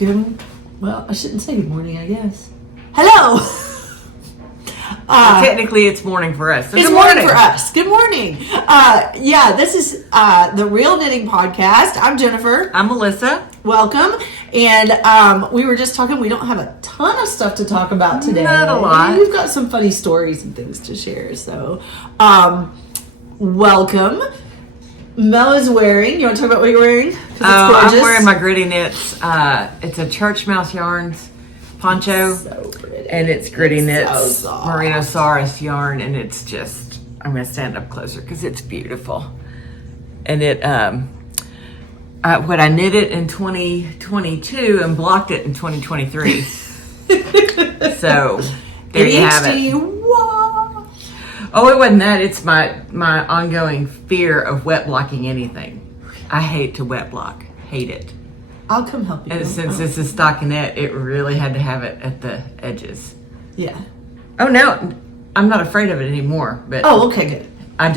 Well, I shouldn't say good morning, I guess. Hello! Technically, it's morning for us. So it's morning for us. Good morning. This is the Real Knitting Podcast. I'm Jennifer. I'm Melissa. Welcome. And we were just talking, we don't have a ton of stuff to talk about today. Not a lot. We've got some funny stories and things to share. So, welcome. Mel is wearing, you want to talk about what you're wearing? I'm wearing my Gritty Knits. It's a Church Mouse Yarns poncho. So pretty. And it's Gritty Knits so Merino-Saurus yarn. And it's just, I'm going to stand up closer because it's beautiful. And it, what I knit it in 2022 and blocked it in 2023. So, there you have it. Oh, it wasn't that. It's my ongoing fear of wet blocking anything. I hate to wet block. Hate it. I'll come help you. And since this is stockinette, it really had to have it at the edges. Yeah. Oh, no. I'm not afraid of it anymore. But okay, good. I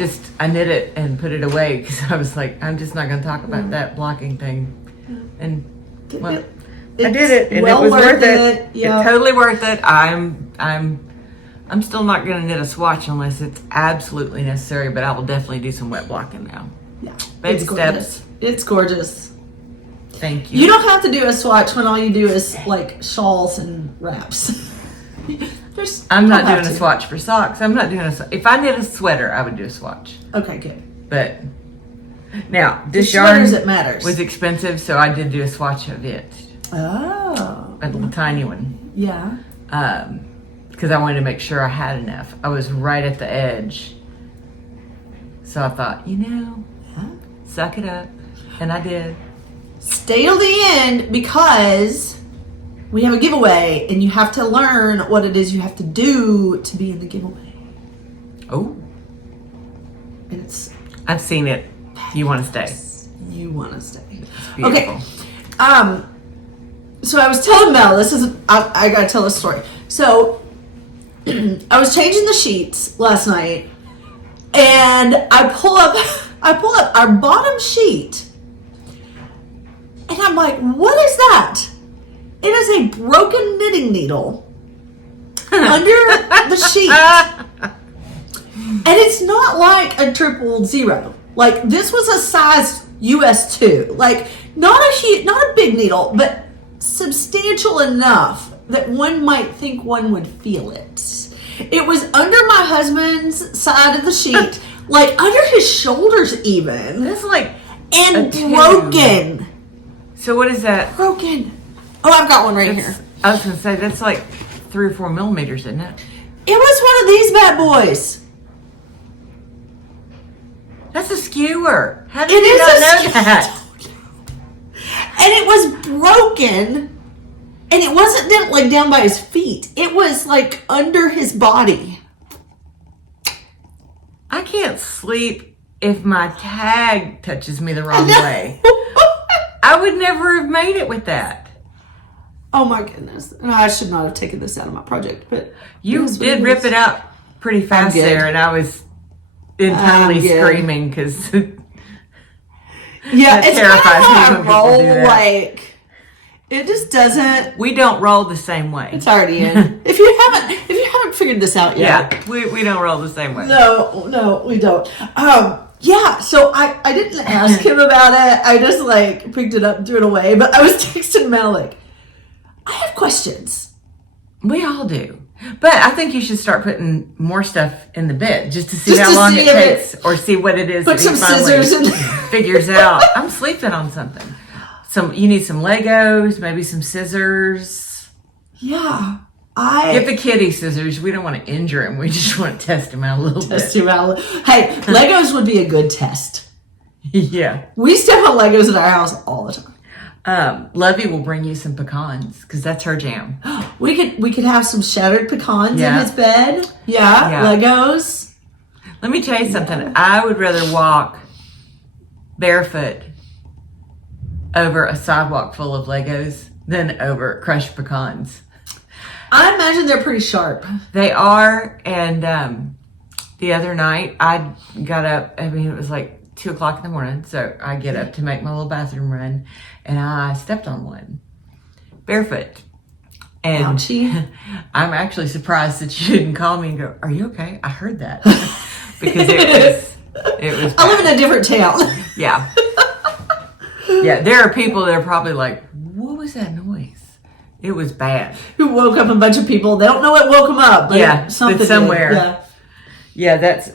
knit it and put it away because I was like, I'm just not going to talk about that blocking thing. And, well, I did it. And it was worth it. Yeah. It's totally worth it. I'm still not going to knit a swatch unless it's absolutely necessary, but I will definitely do some wet blocking now. Yeah. Baby it's steps. Gorgeous. It's gorgeous. Thank you. You don't have to do a swatch when all you do is like shawls and wraps. I'm not doing a swatch for socks. I'm not doing if I knit a sweater, I would do a swatch. Okay, good. But now this yarn it matters. Was expensive, so I did do a swatch of it. Oh. A little tiny one. Yeah. Because I wanted to make sure I had enough. I was right at the edge. So I thought, suck it up. And I did. Stay till the end because we have a giveaway and you have to learn what it is you have to do to be in the giveaway. Oh. And I've seen it. You want to stay. You want to stay. Okay. So I was telling Mel, I got to tell this story. So I was changing the sheets last night and I pull up our bottom sheet and I'm like, what is that? It is a broken knitting needle under the sheet. And it's not like a 000. Like this was a size US 2. Like not a big needle, but substantial enough that one might think one would feel it. It was under my husband's side of the sheet, like under his shoulders even. That's like and broken. So what is that? Broken. Oh, I've got one right here. I was going to say, that's like 3 or 4 millimeters, isn't it? It was one of these bad boys. That's a skewer. How did you not know that? And it was broken. And it wasn't like down by his feet. It was like under his body. I can't sleep if my tag touches me the wrong way. I would never have made it with that. Oh my goodness. And I should not have taken this out of my project, but you did rip it out pretty fast there, and I was internally screaming because it's terrifies me when people do that. Like it just doesn't. We don't roll the same way. It's already in. If you haven't figured this out yet. Yeah, we don't roll the same way. No, we don't. So I didn't ask him about it. I just like picked it up and threw it away. But I was texting Mel like, I have questions. We all do. But I think you should start putting more stuff in the bed just to see how long it takes or see what it is that he finally figures out. I'm sleeping on something. You need some Legos, maybe some scissors. Yeah. Get the kitty scissors. We don't want to injure him. We just want to test him out a little bit. Hey, Legos would be a good test. Yeah. We step on Legos at our house all the time. Lovey will bring you some pecans because that's her jam. We could have some shattered pecans in his bed. Yeah. Legos. Let me tell you something. I would rather walk barefoot over a sidewalk full of Legos than over crushed pecans. I imagine they're pretty sharp. They are, and the other night I got up, it was like 2 o'clock in the morning, so I get up to make my little bathroom run, and I stepped on one. barefoot. And Ouchie. I'm actually surprised that you didn't call me and go, "Are you okay?" I heard that because it was. I live in a different town. Yeah. Yeah, there are people that are probably like, "What was that noise?" It was bad. Who woke up a bunch of people. They don't know what woke them up. But Yeah, something but somewhere. did. Yeah. Yeah, that's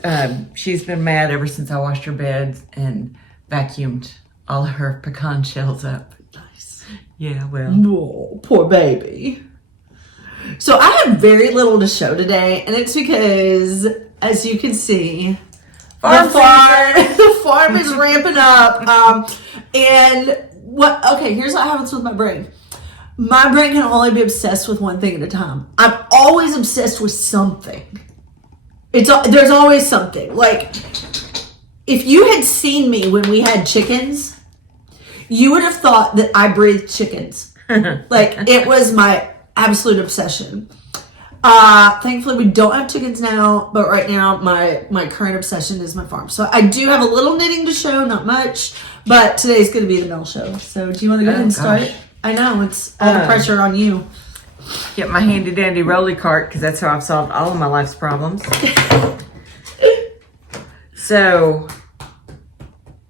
she's been mad ever since I washed her beds and vacuumed all of her pecan shells up. Nice. Yeah, well. Oh, poor baby. So I have very little to show today, and it's because, as you can see, the farm is ramping up. And here's what happens with my brain. My brain can only be obsessed with one thing at a time. I'm always obsessed with something. There's always something. Like, if you had seen me when we had chickens, you would have thought that I breathed chickens. Like, it was my absolute obsession. Thankfully, we don't have chickens now, but right now, my current obsession is my farm. So I do have a little knitting to show, not much, but today's going to be the mail show. So do you want to go ahead and start? Gosh. I know, it's all the pressure on you. Get my handy dandy rolly cart because that's how I've solved all of my life's problems. So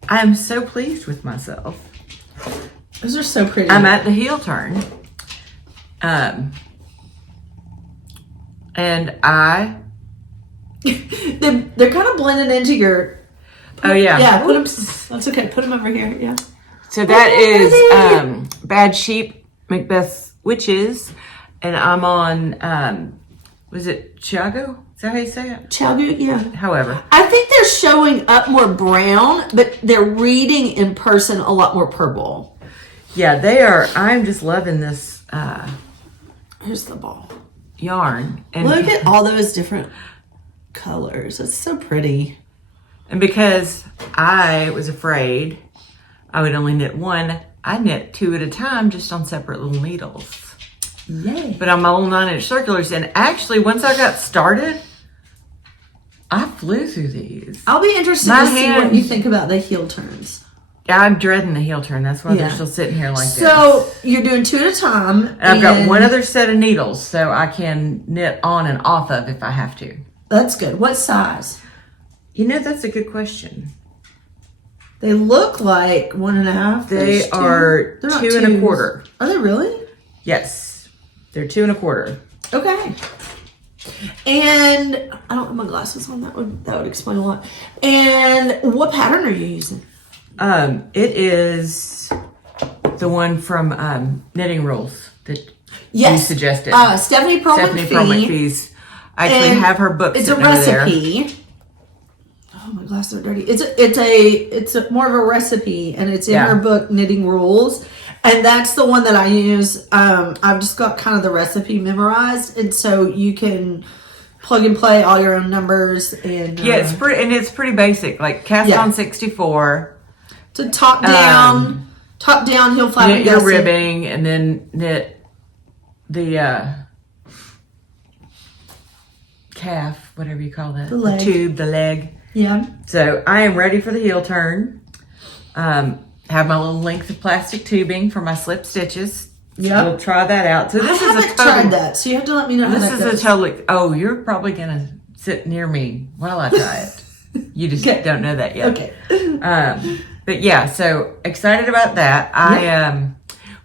I'm so pleased with myself. Those are so pretty. I'm at the heel turn. And they're kind of blending into your. Oh yeah. Yeah, put them. That's okay. Put them over here. Yeah. So that is Bad Sheep, Macbeth's Witches, and I'm on. Was it Chiago? Is that how you say it? Chiago, yeah. However, I think they're showing up more brown, but they're reading in person a lot more purple. yeah, they are. I'm just loving this Here's the ball. yarn, and Look at all those different colors. It's so pretty. And because I was afraid I would only knit one, I knit two at a time just on separate little needles. Yay. But on my little 9-inch circulars, and actually once I got started, I flew through these. I'll be interested My to see what hands- you think about the heel turns. I'm dreading the heel turn. That's why Yeah. they're still sitting here like this. So you're doing two at a time. And I've got one other set of needles so I can knit on and off of if I have to. That's good. What size? You know, that's a good question. They look like 1.5. They There's two. are They're not 2 twos. 1/4. Are they really? Yes, they're 2 1/4. Okay. And I don't have my glasses on. That would explain a lot. And what pattern are you using? It is the one from Knitting Rules that you suggested. Stephanie Stephanie Pearl McPhee's. I actually And have her book. It's a sitting over there. recipe. Oh, my glasses are dirty. It's more of a recipe, and it's in Yeah. her book Knitting Rules, and that's the one that I use. I've just got kind of the recipe memorized, and so you can plug and play all your own numbers. And Yeah, it's pretty basic. Like cast Yeah. on 64. it's a top down, heel flap Knit and your gusset. ribbing and then knit the calf, whatever you call that. The leg. Tube, the leg. Yeah. So I am ready for the heel turn. Have my little length of plastic tubing for my slip stitches. Yep. We'll try that out. So I this is haven't a total. tried that, so you have to let me know how This that is goes. a totally. Oh, you're probably gonna sit near me while I try it. You just Okay. don't know that yet. Okay. But yeah, so excited about that. I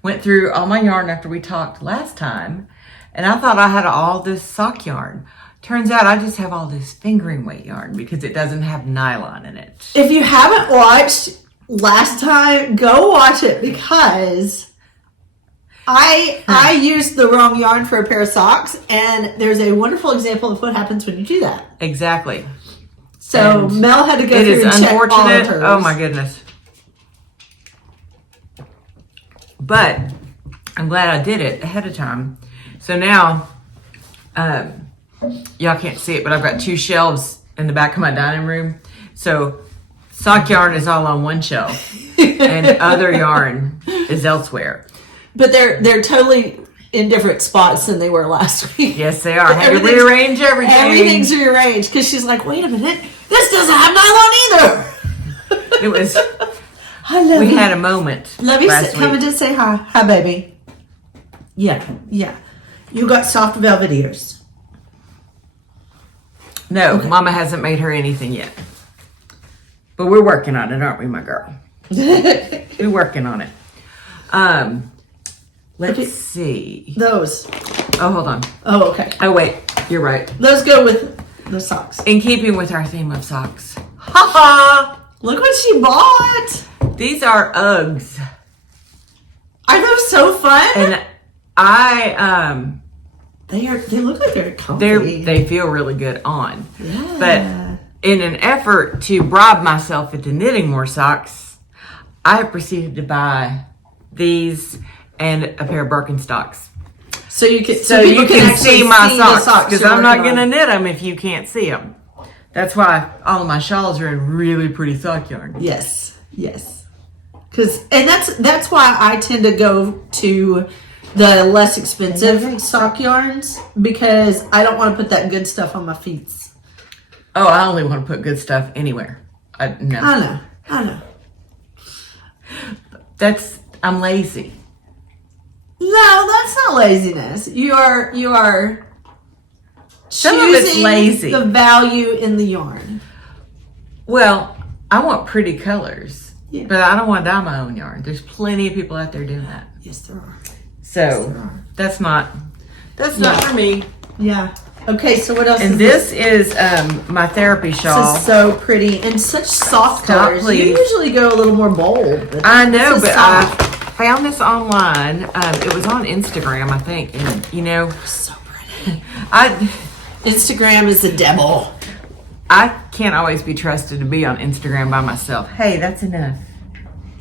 went through all my yarn after we talked last time, and I thought I had all this sock yarn. Turns out I just have all this fingering weight yarn because it doesn't have nylon in it. If you haven't watched last time, go watch it because I used the wrong yarn for a pair of socks, and there's a wonderful example of what happens when you do that. Exactly. So And Mel had to go it through is and check all of unfortunate. hers. Oh my goodness. But I'm glad I did it ahead of time. So now, y'all can't see it, but I've got 2 shelves in the back of my dining room. So sock yarn is all on one shelf and other yarn is elsewhere. But they're totally in different spots than they were last week. Yes, they are. I had to Everything's- rearrange everything. Everything's rearranged because she's like, wait a minute, this doesn't have nylon either. It was, I love we you. had a moment Love you. last Come and week. just say hi. Hi, baby. Yeah, yeah. You got soft velvet ears. No, Okay. Mama hasn't made her anything yet. But we're working on it, aren't we, my girl? We're working on it. Let's see. Those. Oh, hold on. Oh, okay. Oh, wait. You're right. Those go with the socks. In keeping with our theme of socks. Ha ha! Look what she bought. These are Uggs. Are those so fun? And They look like they're comfy. they feel really good on. Yeah. But in an effort to bribe myself into knitting more socks, I have proceeded to buy these and a pair of Birkenstocks. So you can You can actually see my the socks because you're I'm not working going to on. knit them if you can't see them. That's why all of my shawls are in really pretty sock yarn. Yes, yes. And that's why I tend to go to the less expensive sock yarns because I don't want to put that good stuff on my feet. Oh, I only want to put good stuff anywhere. No. I know. I'm lazy. No, that's not laziness. You are Some of it's choosing lazy. the value in the yarn. Well, I want pretty colors, Yeah. but I don't want to dye my own yarn. There's plenty of people out there doing that. Yes, there are. So that's not for me. Yeah. Okay, so what else? And is this is my therapy shawl. This is so pretty and such soft Stop, colors. please. You usually go a little more bold. But I know, this is but soft. I found this online. It was on Instagram, I think, and So pretty. I Instagram is the devil. can't always be trusted to be on Instagram by myself. Hey, that's enough.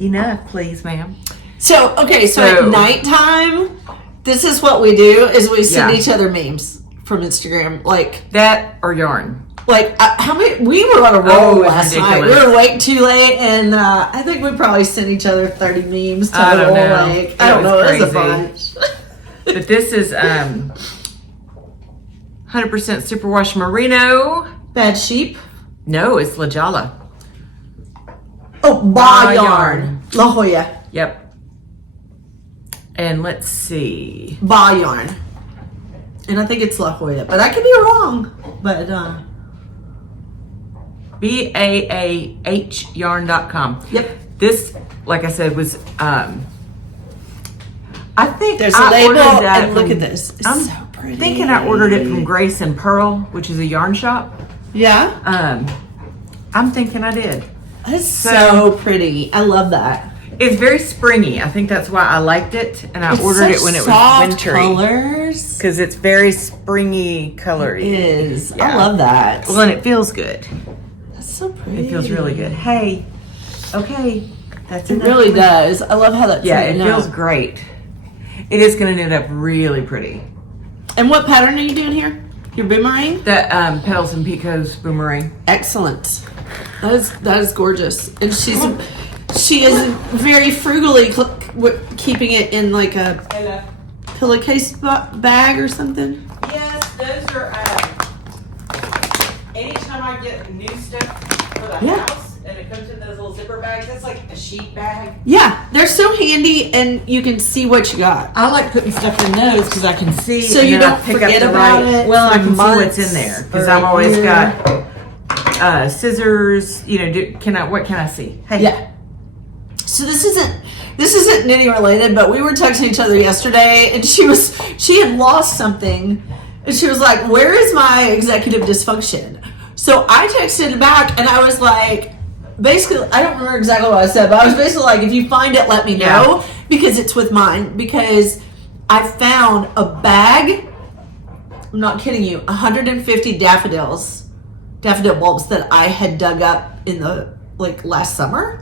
Enough, please, ma'am. So at nighttime, this is what we do: is we send Yeah. each other memes from Instagram, like. That or yarn. How many? We were on a roll Oh, it's last night. We ridiculous. were awake too late, and I think we probably sent each other 30 memes total. I don't know. I don't It know. was It was a crazy. bunch. But this is 100% superwash merino. Bad sheep. No, it's La Jala. Oh, Ba Ba yarn. yarn. La Jolla. Yep. And let's see. Ba yarn. And I think it's La Jolla, but I could be wrong. But BAAH yarn.com. Yep. This, like I said, was I think There's a I label, ordered that and look from- at this. It's I'm so pretty. thinking I ordered it from Grace and Pearl, which is a yarn shop. Yeah. I'm thinking I did. That's so pretty. I love that. It's very springy. I think that's why I liked it, and I ordered it when it was soft wintry colors. because it's very springy colory. It is. I Yeah. love that. Well, and it feels good. That's so pretty. It feels really good. Hey, okay, that's It enough. really does. I love how that's Yeah, it knitting feels up. great. It is going to knit up really pretty. And what pattern are you doing here? Your boomerang? The Petals and Picots boomerang. Excellent. That is gorgeous. And she is very frugally keeping it in like a pillowcase bag or something. Yes, those are. Anytime I get new stuff for the Yeah. house and it comes in those little zipper bags, that's like a sheet bag. Yeah, they're so handy and you can see what you got. I like putting stuff in those because I can see. So and you then I don't pick forget up the about right. it Well, I for can see what's in months there because or I've always a got year. scissors. What can I see? Hey. Yeah. So this isn't knitting related, but we were texting each other yesterday, and she had lost something, and she was like, "Where is my executive dysfunction?" So I texted back, and I was like, basically, I don't remember exactly what I said, but I was basically like, "If you find it, let me know," because it's with mine. Because I found a bag. I'm not kidding you. 150 daffodil bulbs that I had dug up in the last summer.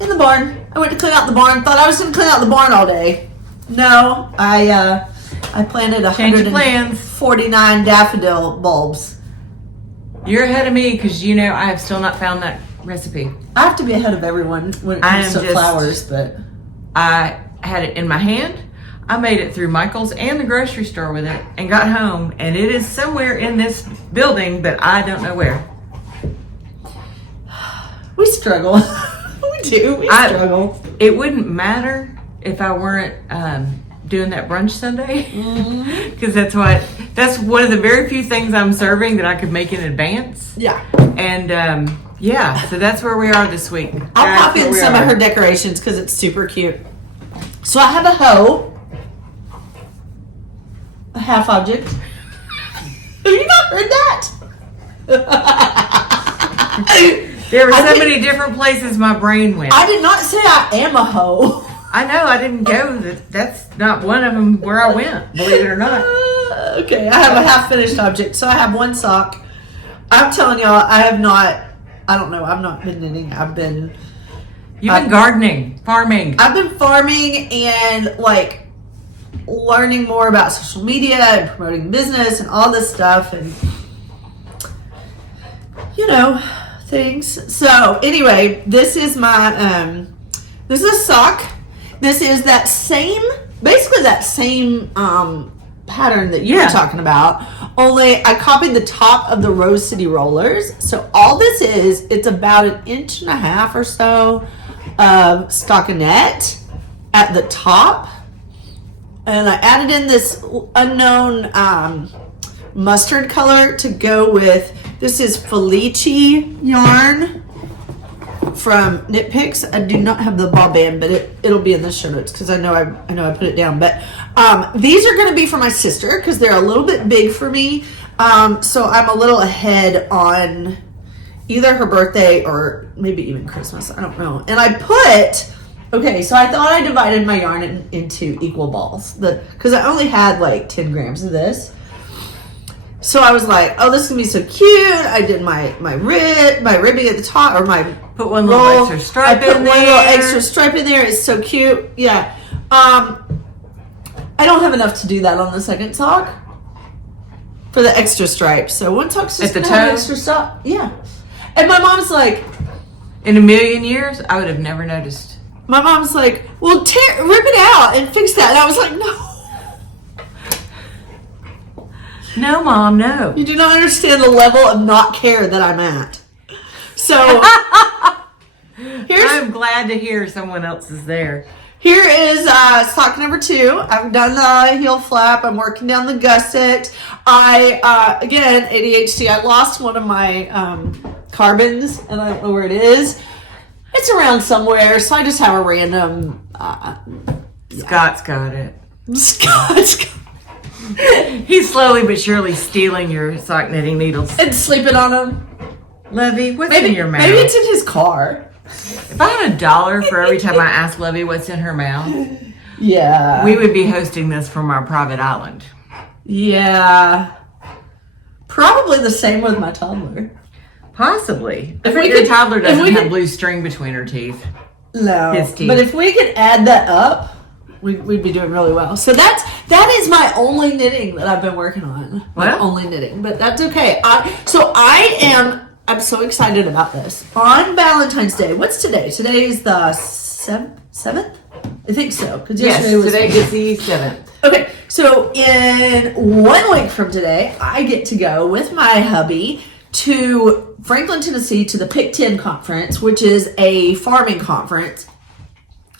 In the barn. I went to clean out the barn. Thought I was going to clean out the barn all day. No, I planted Change of plans. 149 daffodil bulbs. You're ahead of me because I have still not found that recipe. I have to be ahead of everyone when it I comes am to just- flowers, but I had it in my hand. I made it through Michael's and the grocery store with it and got home, and it is somewhere in this building, but I don't know where. we struggle. We do. We struggle. It wouldn't matter if I weren't doing that brunch Sunday because that's one of the very few things I'm serving that I could make in advance. Yeah. And so that's where we are this week. I'll pop in some of her decorations because it's super cute. So I have a hoe, a half object. Have you not heard that? There were so many different places my brain went. I did not say I am a hoe. I know, I didn't go. That's not one of them where I went, believe it or not. Okay, I have a half finished object. So I have one sock. I'm telling y'all, I've not been knitting. You've been gardening, farming. I've been farming and like learning more about social media and promoting business and all this stuff and things. So anyway, this is my this is a sock. This is that same pattern that you were talking about, only I copied the top of the Rose City rollers. So all this is, it's about 1.5 inches or so of stockinette at the top. And I added in this unknown mustard color to go with, this is Felici yarn from KnitPicks. I do not have the ball band, but it'll be in the show notes because I know I put it down. But these are going to be for my sister because they're a little bit big for me. So I'm a little ahead on either her birthday or maybe even Christmas. I don't know. And I so I thought I divided my yarn into equal balls because I only had like 10 grams of this. So I was like, oh, this is going to be so cute. I did my ribbing at the top, or my put one little extra stripe in there. One little extra stripe in there. It's so cute. Yeah. I don't have enough to do that on the second sock for the extra stripe. So one sock's just at the gonna have toe? extra sock. Yeah. And my mom's like, in a million years, I would have never noticed. My mom's like, well, rip it out and fix that. And I was like, no. No, Mom, no. You do not understand the level of not care that I'm at. So I'm glad to hear someone else is there. Here is sock number 2. I've done the heel flap. I'm working down the gusset. Again, ADHD, I lost one of my carbons, and I don't know where it is. It's around somewhere, so I just have a random... Scott's got it. Scott's got it. He's slowly but surely stealing your sock knitting needles. And sleeping on them. Lovey, what's in your mouth? Maybe it's in his car. If I had $1 for every time I asked Lovey what's in her mouth, yeah, we would be hosting this from our private island. Yeah. Probably the same with my toddler. Possibly. Your toddler doesn't have blue string between her teeth. No. His teeth. But if we could add that up, we'd be doing really well. So that is my only knitting that I've been working on. My only knitting, but that's okay. I'm so excited about this. On Valentine's Day, what's today? Today is the 7th? I think so. Because yesterday was today is the 7th. Okay, so in 1 week from today, I get to go with my hubby to Franklin, Tennessee, to the Pick 10 conference, which is a farming conference.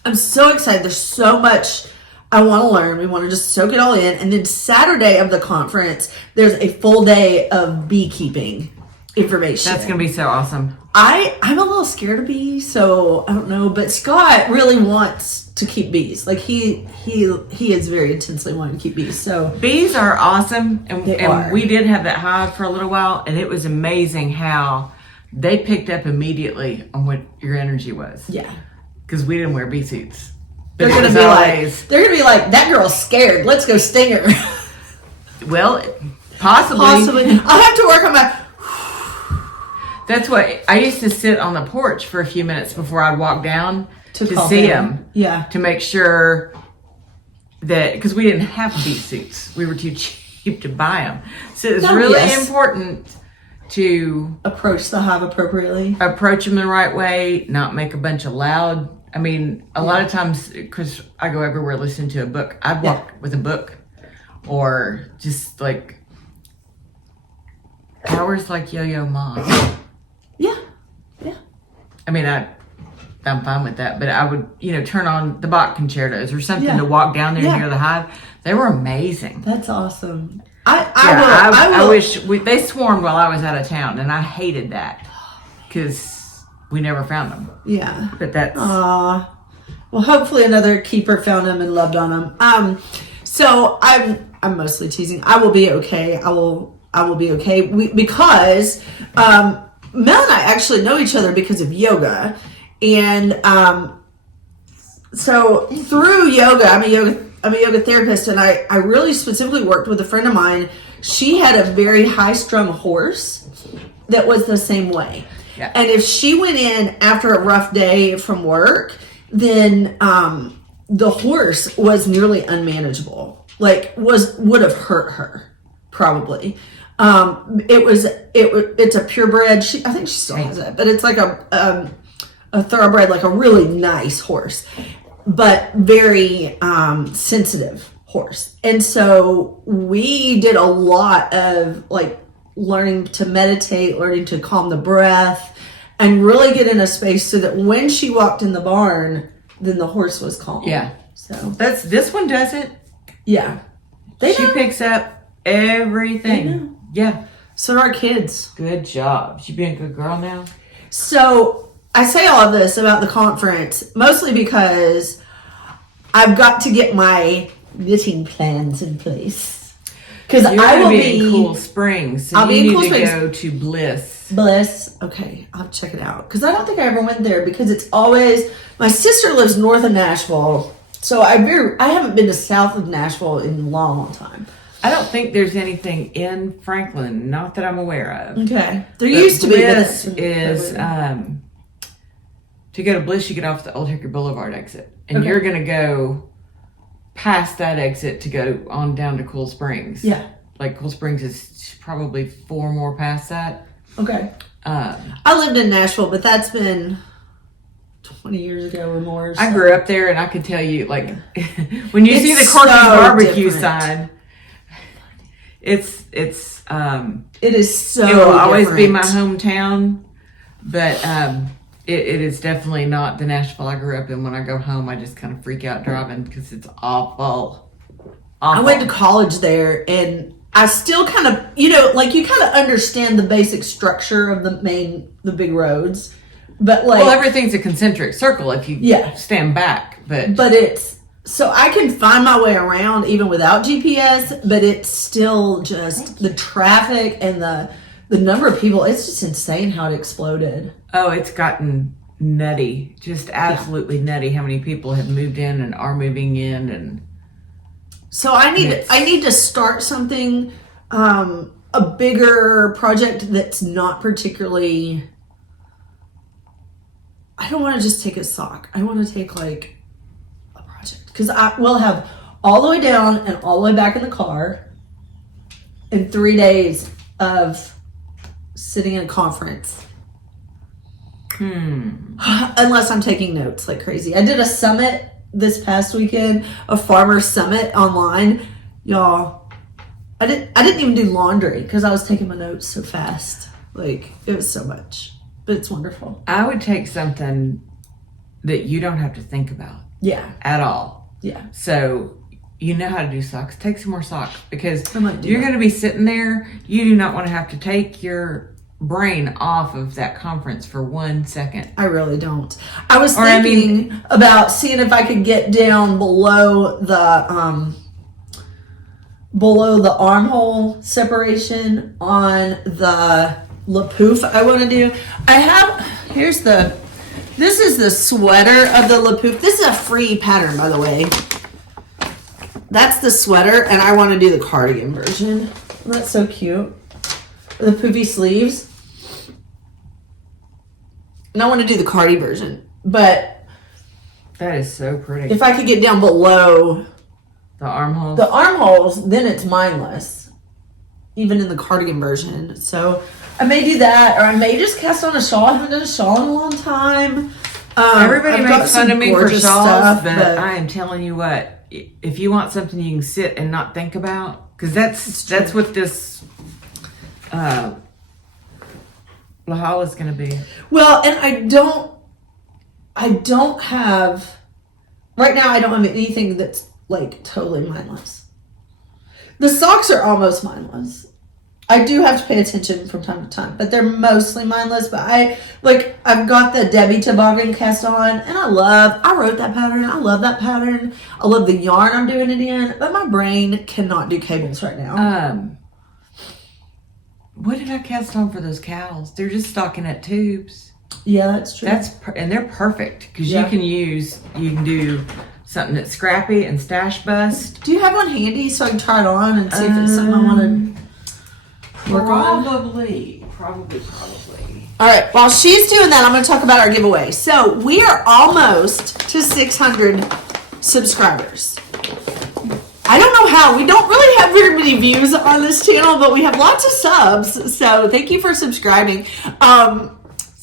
I'm so excited. There's so much I want to learn. We want to just soak it all in. And then Saturday of the conference, there's a full day of beekeeping information. That's going to be so awesome. I'm a little scared of bees, so I don't know. But Scott really wants to keep bees. Like he is very intensely wanting to keep bees. So bees are awesome, and are. We did have that hive for a little while, and it was amazing how they picked up immediately on what your energy was. Yeah. Because we didn't wear bee suits. They're gonna be like, that girl's scared. Let's go sting her. Well, possibly. I'll have to work on my. That's what I used to sit on the porch for a few minutes before I'd walk down to see them. Yeah. To make sure that, because we didn't have bee suits, we were too cheap to buy them. So it's really important to approach the hive appropriately. Approach them the right way, not make a bunch of loud. I mean, a lot of times, because I go everywhere listening to a book, I'd walk with a book or just like hours like Yo-Yo Ma. Yeah. Yeah. I mean, I'm fine with that. But I would, turn on the Bach concertos or something Yeah. to walk down there Yeah. and hear the hive. They were amazing. That's awesome. I wish they swarmed while I was out of town, and I hated that because we never found them. Yeah. But that's well, hopefully another keeper found them and loved on them. So I'm mostly teasing. I will be okay. I will be okay because Mel and I actually know each other because of yoga, and so through yoga, I'm a yoga therapist, and I really specifically worked with a friend of mine. She had a very high-strung horse that was the same way. Yeah. And if she went in after a rough day from work, then the horse was nearly unmanageable. Like would have hurt her probably. It's a purebred. I think she still has it, but it's like a thoroughbred, like a really nice horse, but very sensitive horse. And so we did a lot of like learning to meditate, learning to calm the breath, and really get in a space so that when she walked in the barn, then the horse was calm. Yeah. So this one does it. Yeah. She picks up everything. Yeah. So do our kids. Good job. She being a good girl now. So I say all of this about the conference mostly because I've got to get my knitting plans in place. Because I will be in Cool Springs. So I'll be in Cool Springs. To go to Bliss. Bliss. Okay, I'll check it out. Because I don't think I ever went there because it's always... My sister lives north of Nashville. So I haven't been to south of Nashville in a long, long time. I don't think there's anything in Franklin, not that I'm aware of. Okay. There used to be. Bliss is... to go to Bliss, you get off the Old Hickory Boulevard exit. And you're going to go past that exit to go on down to Cool Springs. Yeah. Like Cool Springs is probably 4 more past that. Okay. I lived in Nashville, but that's been 20 years ago or more. So. I grew up there, and I can tell you, like, when you see the It's Corky's so barbecue different. sign, it is so It will always be different. my hometown, but it is definitely not the Nashville I grew up in. When I go home, I just kind of freak out driving because it's awful. I went to college there, and I still kind of, like you kind of understand the basic structure of the big roads, but like, well, everything's a concentric circle if you stand back, but it's, so I can find my way around even without GPS, but it's still just the traffic and the number of people. It's just insane how it exploded. Oh, it's gotten nutty, just absolutely nutty. How many people have moved in and are moving in, and so I need to start something, a bigger project that's not particularly. I don't want to just take a sock. I want to take like a project because I will have all the way down and all the way back in the car in 3 days of sitting in a conference. Unless I'm taking notes like crazy. I did a summit this past weekend, a farmer summit online. Y'all, I didn't even do laundry because I was taking my notes so fast. Like, it was so much. But it's wonderful. I would take something that you don't have to think about. Yeah. At all. Yeah. So you know how to do socks. Take some more socks because I might do you're that. going to be sitting there. You do not want to have to take your brain off of that conference for 1 second. I really don't. I was thinking about seeing if I could get down below the armhole separation on the lapoof I want to do. This is the sweater of the lapoof. This is a free pattern, by the way. That's the sweater, and I want to do the cardigan version. That's so cute. The poofy sleeves. And I want to do the cardi version. But that is so pretty. if I could get down below the armholes, then it's mindless. Even in the cardigan version. So I may do that, or I may just cast on a shawl. I haven't done a shawl in a long time. Everybody makes fun of me for shawls, but but I am telling you what, if you want something you can sit and not think about, because that's what this Lahala is going to be. Well, and I don't. I don't have, right now I don't have anything that's like totally mindless. The socks are almost mindless. I do have to pay attention from time to time, but they're mostly mindless. But I've got the Debbie Toboggan cast on, and I wrote that pattern. I love that pattern. I love the yarn I'm doing it in, but my brain cannot do cables right now. What did I cast on for those cows? They're just stockinette tubes. Yeah, that's true. And they're perfect because Yeah. you can do something that's scrappy and stash bust. Do you have one handy so I can try it on and see if it's something I want to work on? Probably. All right, while she's doing that, I'm going to talk about our giveaway. So we are almost to 600 subscribers. I don't know how. We don't really have very many views on this channel, but we have lots of subs. So thank you for subscribing.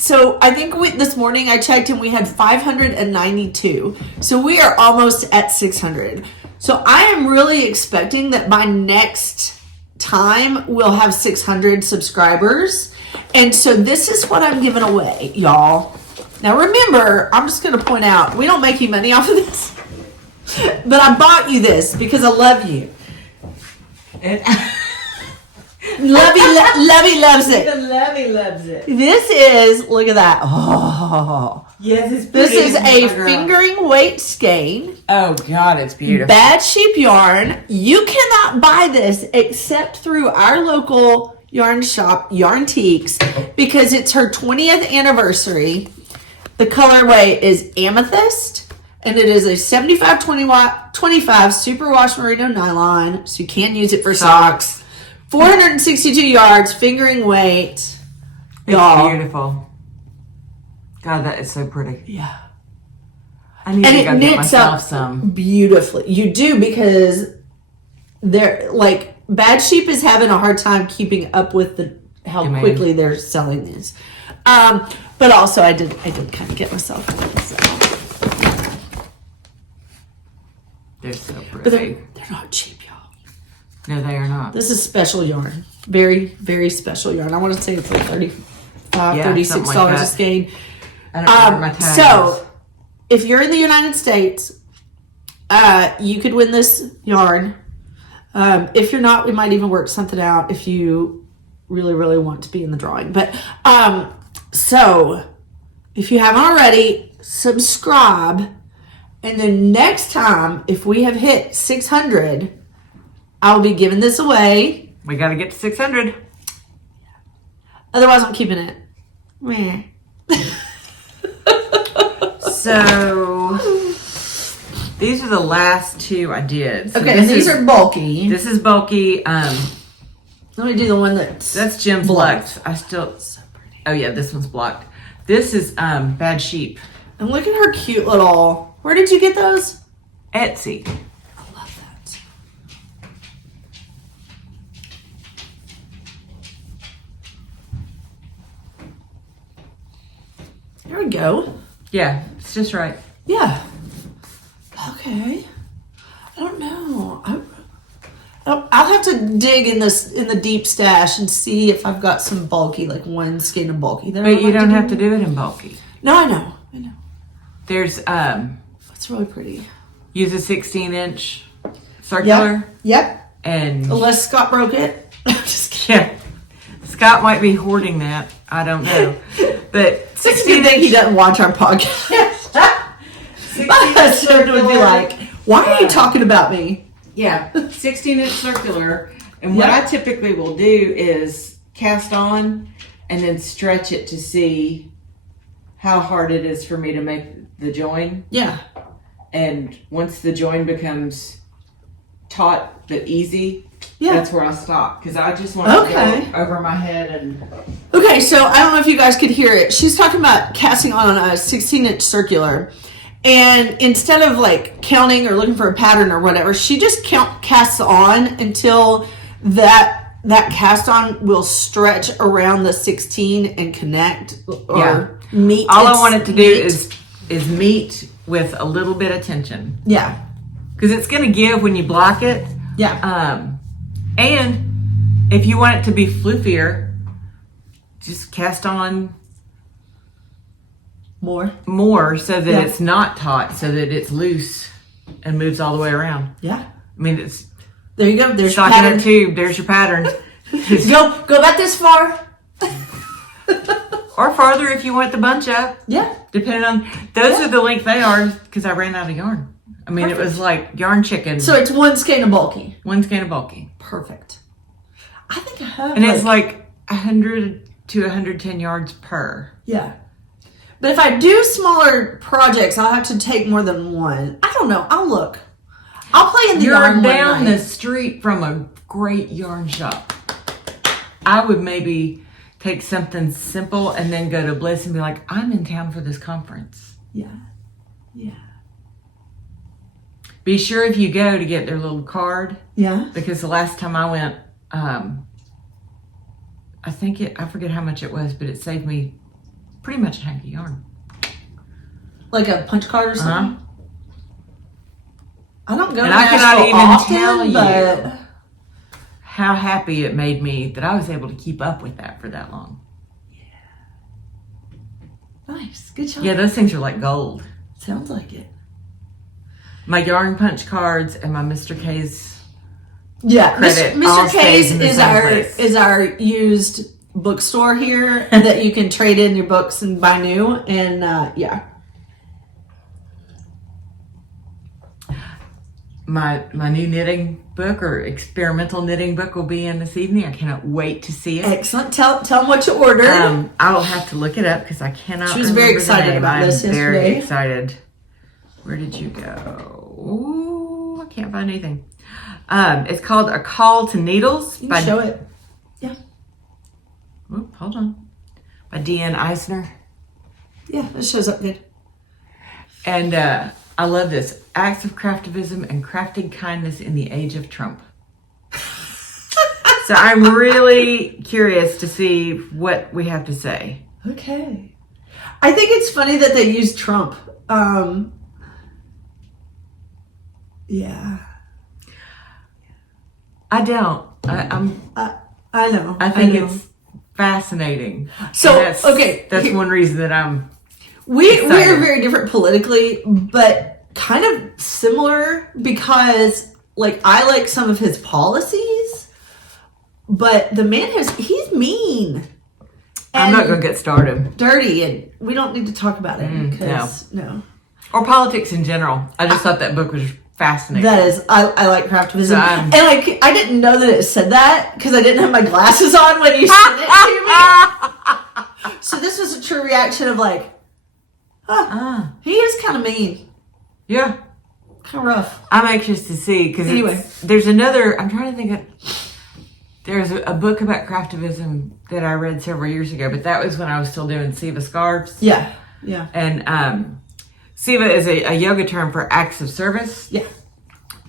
So I think this morning I checked and we had 592. So we are almost at 600. So I am really expecting that by next time we'll have 600 subscribers. And so this is what I'm giving away, y'all. Now remember, I'm just going to point out, we don't make any money off of this. But I bought you this because I love you. Lovey loves it. Lovey loves it. This is, look at that. Oh. Yes, it's This pretty. is a fingering weight skein. Oh, God, it's beautiful. Bad Sheep yarn. You cannot buy this except through our local yarn shop, Yarntiques, because it's her 20th anniversary. The colorway is Amethyst, and it is a 75-25 superwash merino nylon, so you can use it for socks. 462 yards, fingering weight. It's Y'all. beautiful. God, that is so pretty. Yeah. I need And to it go get knits myself up some. beautifully. You do, because they're like, Bad Sheep is having a hard time keeping up with how Demand. quickly they're selling these. But also I did kind of get myself one. So. They're so But pretty. they're not cheap, y'all. No, they are not. This is special yarn. Very, very special yarn. I want to say it's like $36 something like a that. skein. I don't know where my tag So, if you're in the United States, you could win this yarn. If you're not, we might even work something out if you really, really want to be in the drawing. But, so, if you haven't already, subscribe. And then next time, if we have hit 600, I'll be giving this away. We got to get to 600. Otherwise, I'm keeping it. Meh. So, these are the last two I did. So Okay, and these are bulky. This is bulky. Let me do the one that's Jim's blocked. blocked. I still. So pretty. Oh yeah, this one's blocked. This is Bad Sheep. And look at her cute little. Where did you get those? Etsy. I love that. There we go. Yeah, it's just right. Yeah. Okay. I don't know. I'll have to dig in the deep stash and see if I've got some bulky, like one skein of bulky. That I But would you like don't have to do it in bulky. No, I know. There's It's really pretty. use a 16-inch circular Yep. and Unless Scott broke it. I'm just kidding. yeah. Scott might be hoarding that. I don't know. But It's a good thing he doesn't watch our podcast. My husband would be like, "Why are you talking about me?" Yeah, 16-inch circular. And what Yeah. I typically will do is cast on and then stretch it to see how hard it is for me to make the join. Yeah. And once the join becomes taut but easy, Yeah. that's where I stop. Because I just want to Okay. go over my head and... Okay, so I don't know if you guys could hear it. She's talking about casting on a 16-inch circular. And instead of like counting or looking for a pattern or whatever, she just casts on until that cast on will stretch around the 16 and connect or meet. All I want it to do is meet with a little bit of tension. Yeah. Because it's going to give when you block it. Yeah. And if you want it to be floofier, just cast on more so that it's not taut, so that it's loose and moves all the way around. Yeah. I mean, it's there you go. There's your stocking pattern. a tube. There's your pattern. Go back this far. Or farther if you want the bunch up. Yeah. Depending on, those are the length they are because I ran out of yarn. I mean, Perfect. It was like yarn chicken. So it's 1 skein of bulky. 1 skein of bulky. Perfect. I think I have. And it's like 100 to 110 yards per. Yeah. But if I do smaller projects, I'll have to take more than one. I don't know. I'll look. I'll play in the yarn. You're down the street from a great yarn shop. I would maybe take something simple and then go to Bliss and be like, I'm in town for this conference. Yeah. Yeah. Be sure if you go to get their little card. Yeah. Because the last time I went, I forget how much it was, but it saved me pretty much a hank of yarn. Like a punch card or something? Uh-huh. I don't go and to I cannot even often, tell but... you how happy it made me that I was able to keep up with that for that long. Yeah. Nice. Good job. Yeah, those things are like gold. Sounds like it. My yarn punch cards and my Mr. K's credit. Mr. K's is our used bookstore here that you can trade in your books and buy new. And yeah. My new knitting book or experimental knitting book will be in this evening. I cannot wait to see it. Excellent. Tell them what you ordered. I'll have to look it up because I cannot. She was very excited about this yesterday. Very excited. Where did you go? Ooh, I can't find anything. It's called A Call to Needles. You can show it. Yeah. Oop, hold on. By D.N. Eisner. Yeah, it shows up good. And I love this. Acts of craftivism and crafting kindness in the age of Trump. So I'm really curious to see what we have to say. Okay. I think it's funny that they use Trump. Yeah. I don't. I know. I think it's fascinating. So, that's one reason that I'm we're very different politically, but kind of similar because, like, I like some of his policies, but the man he's mean. I'm not going to get started. Dirty, and we don't need to talk about it because, no. Or politics in general. I just thought that book was fascinating. That is, I like craftivism. And I didn't know that it said that because I didn't have my glasses on when you sent it to me. So this was a true reaction of like, he is kind of mean. Yeah. Kind of rough. I'm anxious to see because there's another, I'm trying to think of, there's a book about craftivism that I read several years ago, but that was when I was still doing Siva scarves. Yeah. Yeah. And Siva is a yoga term for acts of service. Yeah.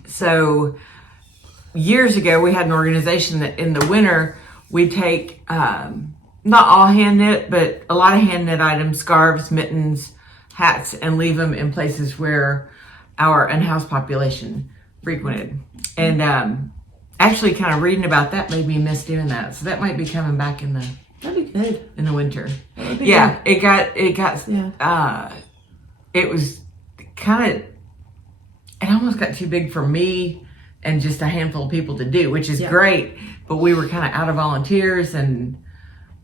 So years ago, we had an organization that in the winter, we'd take, not all hand knit, but a lot of hand knit items, scarves, mittens, hats, and leave them in places where our unhoused population frequented. And actually kind of reading about that made me miss doing that. So that might be coming back in the That'd be good. In the winter. Yeah, good. It was kind of, it almost got too big for me and just a handful of people to do, which is great. But we were kind of out of volunteers and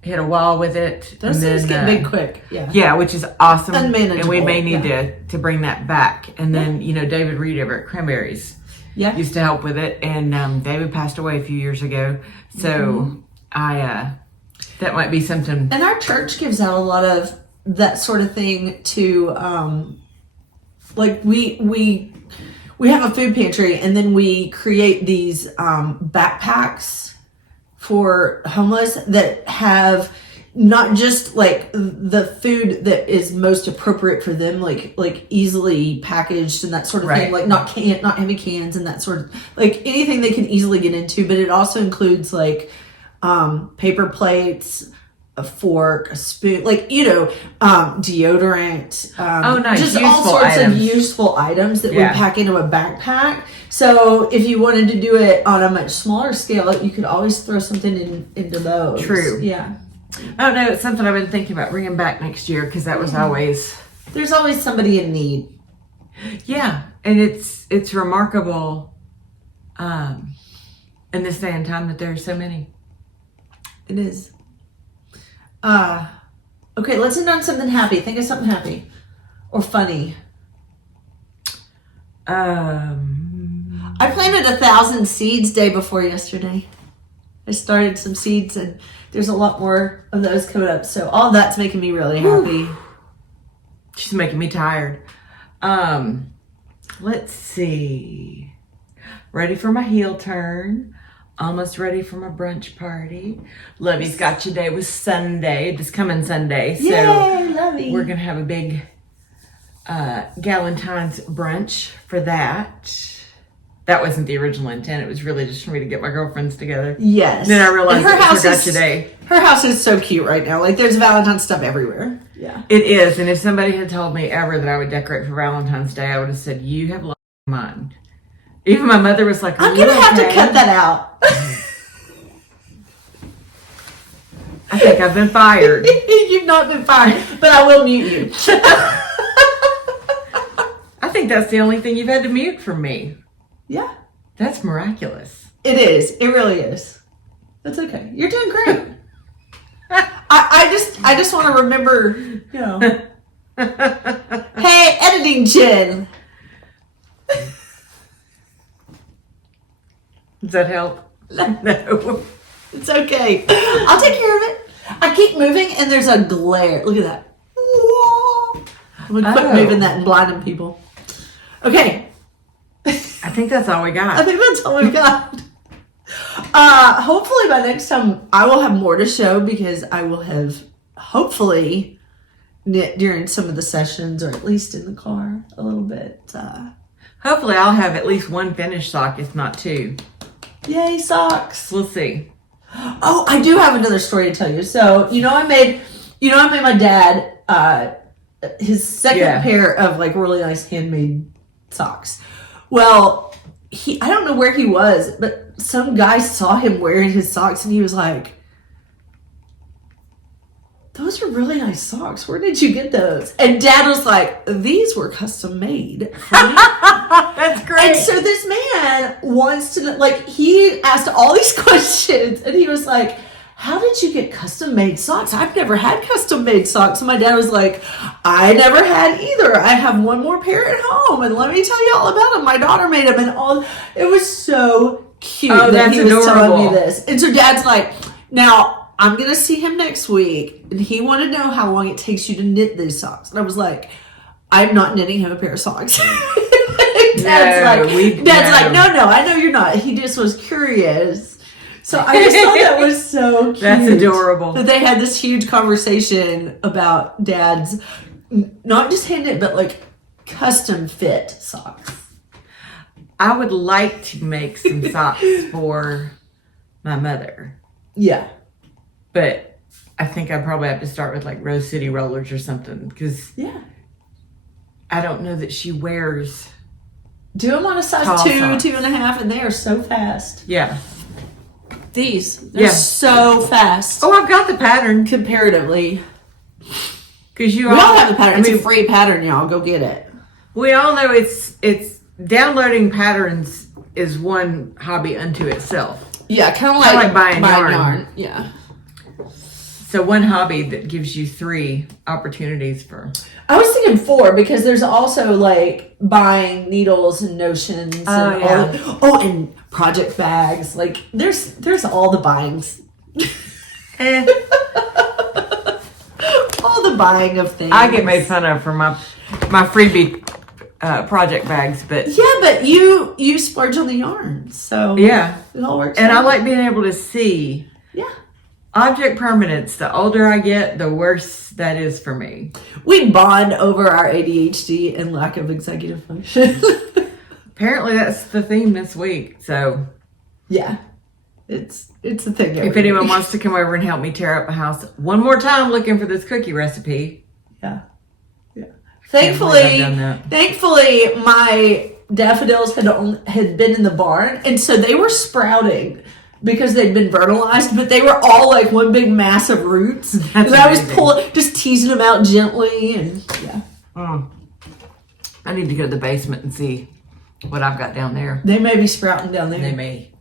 hit a wall with it. Those things get big quick. Yeah. Yeah, which is awesome. Unmanageable. And we may need to bring that back. And then, David Reed over at Cranberries used to help with it. And David passed away a few years ago. So that might be something. And our church gives out a lot of that sort of thing to, like we have a food pantry, and then we create these backpacks for homeless that have not just like the food that is most appropriate for them, like easily packaged and that sort of thing, like not heavy cans and that sort of, like anything they can easily get into. But it also includes like paper plates, a fork, a spoon, like deodorant, nice. just useful all sorts items. of useful items that we pack into a backpack. So if you wanted to do it on a much smaller scale, you could always throw something into those. True. Yeah. Oh no, it's something I've been thinking about bringing back next year because that was always. There's always somebody in need. Yeah, and it's remarkable, in this day and time that there are so many. It is. Okay, let's end on something happy. Think of something happy or funny. I planted 1,000 seeds day before yesterday. I started some seeds and there's a lot more of those coming up. So all that's making me really happy. She's making me tired. Let's see. Ready for my heel turn. Almost ready for my brunch party. Lovey's Gotcha Day was Sunday, this coming Sunday. So Yay, Lovey. we're going to have a big Galentine's brunch for that. That wasn't the original intent. It was really just for me to get my girlfriends together. Yes. Then I realized her it was house Gotcha Day. Her house is so cute right now. Like there's Valentine's stuff everywhere. Yeah. It is. And if somebody had told me ever that I would decorate for Valentine's Day, I would have said, you have lost your mind. Even my mother was like, I'm going to have to cut that out. I think I've been fired. You've not been fired, but I will mute you. I think that's the only thing you've had to mute from me. Yeah. That's miraculous. It is. It really is. That's okay. You're doing great. I just want to remember, you know. Hey, editing Jen. Does that help? No. It's okay. I'll take care of it. I keep moving and there's a glare. Look at that. I'm gonna quit moving that and blinding people. Okay. I think that's all we I got. think that's all we've got. Hopefully by next time I will have more to show because I will have hopefully knit during some of the sessions or at least in the car a little bit. Hopefully I'll have at least one finished sock, if not two. Yay, socks. We'll see. Oh, I do have another story to tell you. So, I made my dad his second pair of like really nice handmade socks. Well, I don't know where he was, but some guy saw him wearing his socks and he was like, those are really nice socks. Where did you get those? And Dad was like, these were custom made for me. That's great. And so this man wants to, like, he asked all these questions and he was like, how did you get custom made socks? I've never had custom made socks. And my dad was like, I never had either. I have one more pair at home. And let me tell you all about them. My daughter made them and all. It was so cute that he was telling me this. And so Dad's like, now, I'm going to see him next week, and he wanted to know how long it takes you to knit these socks. And I was like, I'm not knitting him a pair of socks. Dad's like, no, I know you're not. He just was curious. So I just thought that was so cute. That's adorable. That they had this huge conversation about Dad's, not just hand knit, but like custom fit socks. I would like to make some socks for my mother. Yeah. But I think I probably have to start with like Rose City Rollers or something because I don't know that she wears. Do them on a size 2, 2.5, and they are so fast. Yeah. They're so fast. Oh, I've got the pattern comparatively. Because we all have the pattern. It's a free pattern, y'all. Go get it. We all know it's downloading patterns is one hobby unto itself. Yeah, kind of like buying yarn. Yeah. So one hobby that gives you 3 opportunities for. I was thinking 4 because there's also like buying needles and notions and project bags. Like there's all the buyings. All the buying of things. I get made fun of for my freebie project bags, but but you splurge on the yarn, so it all works. And I like being able to see. Yeah. Object permanence, the older I get, the worse that is for me. We bond over our ADHD and lack of executive function. Apparently that's the theme this week. So yeah, it's a thing. If anyone wants to come over and help me tear up a house one more time looking for this cookie recipe. Yeah. Thankfully, my daffodils had been in the barn, and so they were sprouting. because they'd been fertilized, but they were all like one big mass of roots. That's And I was amazing. just teasing them out gently, and yeah. I need to go to the basement and see what I've got down there. They may be sprouting down there. They may.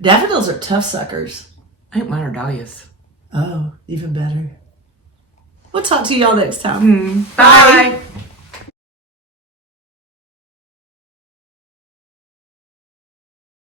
Daffodils are tough suckers. I think mine are dahlias. Oh, even better. We'll talk to y'all next time. Bye.